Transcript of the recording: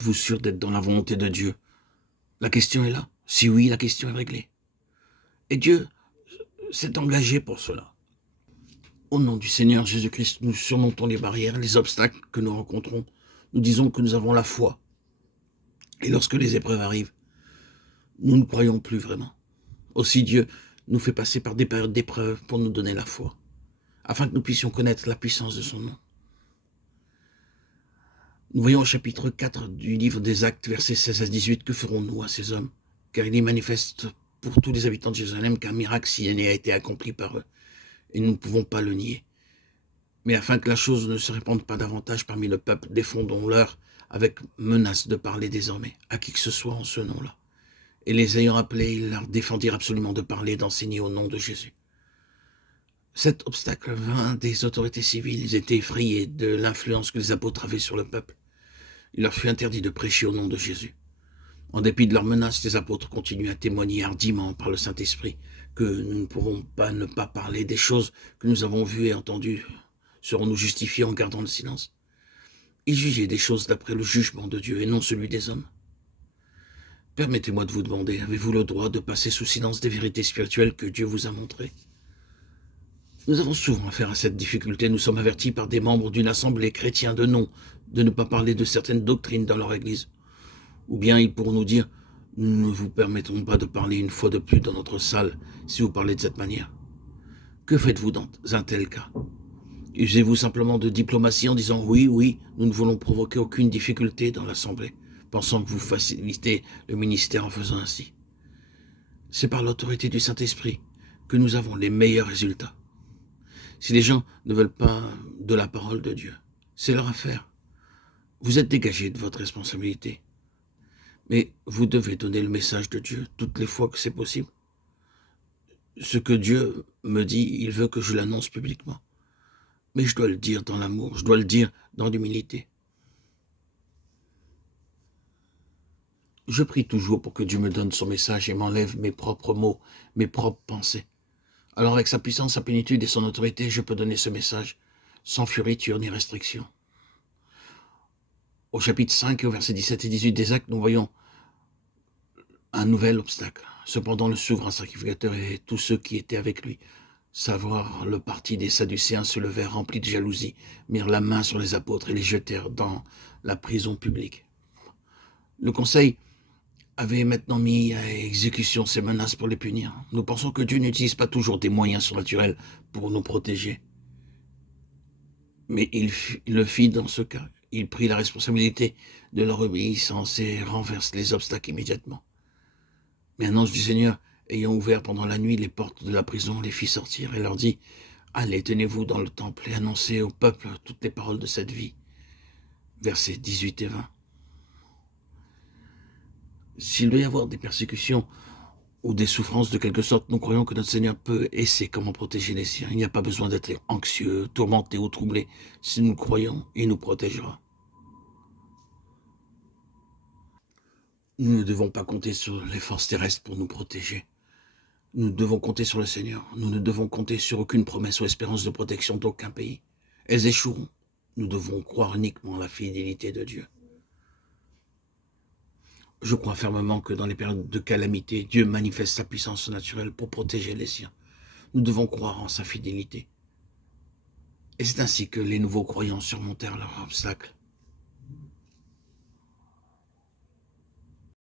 Êtes-vous sûr d'être dans la volonté de Dieu? La question est là. Si oui, la question est réglée. Et Dieu s'est engagé pour cela. Au nom du Seigneur Jésus-Christ, nous surmontons les barrières, les obstacles que nous rencontrons. Nous disons que nous avons la foi. Et lorsque les épreuves arrivent, nous ne croyons plus vraiment. Aussi Dieu nous fait passer par des périodes d'épreuves pour nous donner la foi, afin que nous puissions connaître la puissance de son nom. Nous voyons au chapitre 4 du livre des Actes, versets 16 à 18, que ferons-nous à ces hommes? Car il y manifeste pour tous les habitants de Jérusalem qu'un miracle signé a été accompli par eux, et nous ne pouvons pas le nier. Mais afin que la chose ne se répande pas davantage parmi le peuple, défendons-leur avec menace de parler désormais à qui que ce soit en ce nom-là. Et les ayant appelés, ils leur défendirent absolument de parler, d'enseigner au nom de Jésus. Cet obstacle vint des autorités civiles. Ils étaient effrayés de l'influence que les apôtres avaient sur le peuple. Il leur fut interdit de prêcher au nom de Jésus. En dépit de leurs menaces, les apôtres continuent à témoigner hardiment par le Saint-Esprit que nous ne pourrons pas ne pas parler des choses que nous avons vues et entendues. Serons-nous justifiés en gardant le silence? Ils jugeaient des choses d'après le jugement de Dieu et non celui des hommes. Permettez-moi de vous demander, avez-vous le droit de passer sous silence des vérités spirituelles que Dieu vous a montrées? Nous avons souvent affaire à cette difficulté. Nous sommes avertis par des membres d'une assemblée chrétienne de ne pas parler de certaines doctrines dans leur église. Ou bien ils pourront nous dire, nous ne vous permettrons pas de parler une fois de plus dans notre salle si vous parlez de cette manière. Que faites-vous dans un tel cas? Usez-vous simplement de diplomatie en disant oui, nous ne voulons provoquer aucune difficulté dans l'assemblée, pensant que vous facilitez le ministère en faisant ainsi? C'est par l'autorité du Saint-Esprit que nous avons les meilleurs résultats. Si les gens ne veulent pas de la parole de Dieu, c'est leur affaire. Vous êtes dégagés de votre responsabilité. Mais vous devez donner le message de Dieu toutes les fois que c'est possible. Ce que Dieu me dit, il veut que je l'annonce publiquement. Mais je dois le dire dans l'amour, je dois le dire dans l'humilité. Je prie toujours pour que Dieu me donne son message et m'enlève mes propres mots, mes propres pensées. Alors avec sa puissance, sa plénitude et son autorité, je peux donner ce message sans fioriture ni restriction. Au chapitre 5 et au verset 17 et 18 des Actes, nous voyons un nouvel obstacle. Cependant, le souverain sacrificateur et tous ceux qui étaient avec lui, savoir le parti des Sadducéens, se levèrent remplis de jalousie, mirent la main sur les apôtres et les jetèrent dans la prison publique. Le conseil avait maintenant mis à exécution ces menaces pour les punir. Nous pensons que Dieu n'utilise pas toujours des moyens surnaturels pour nous protéger. Mais il le fit dans ce cas. Il prit la responsabilité de leur obéissance et renverse les obstacles immédiatement. Mais un ange du Seigneur, ayant ouvert pendant la nuit les portes de la prison, les fit sortir et leur dit « Allez, tenez-vous dans le temple et annoncez au peuple toutes les paroles de cette vie. » Versets 18 et 20. S'il doit y avoir des persécutions ou des souffrances de quelque sorte, nous croyons que notre Seigneur peut et sait comment protéger les siens. Il n'y a pas besoin d'être anxieux, tourmenté ou troublé. Si nous le croyons, il nous protégera. Nous ne devons pas compter sur les forces terrestres pour nous protéger. Nous devons compter sur le Seigneur. Nous ne devons compter sur aucune promesse ou espérance de protection d'aucun pays. Elles échoueront. Nous devons croire uniquement à la fidélité de Dieu. Je crois fermement que dans les périodes de calamité, Dieu manifeste sa puissance naturelle pour protéger les siens. Nous devons croire en sa fidélité. Et c'est ainsi que les nouveaux croyants surmontèrent leurs obstacles.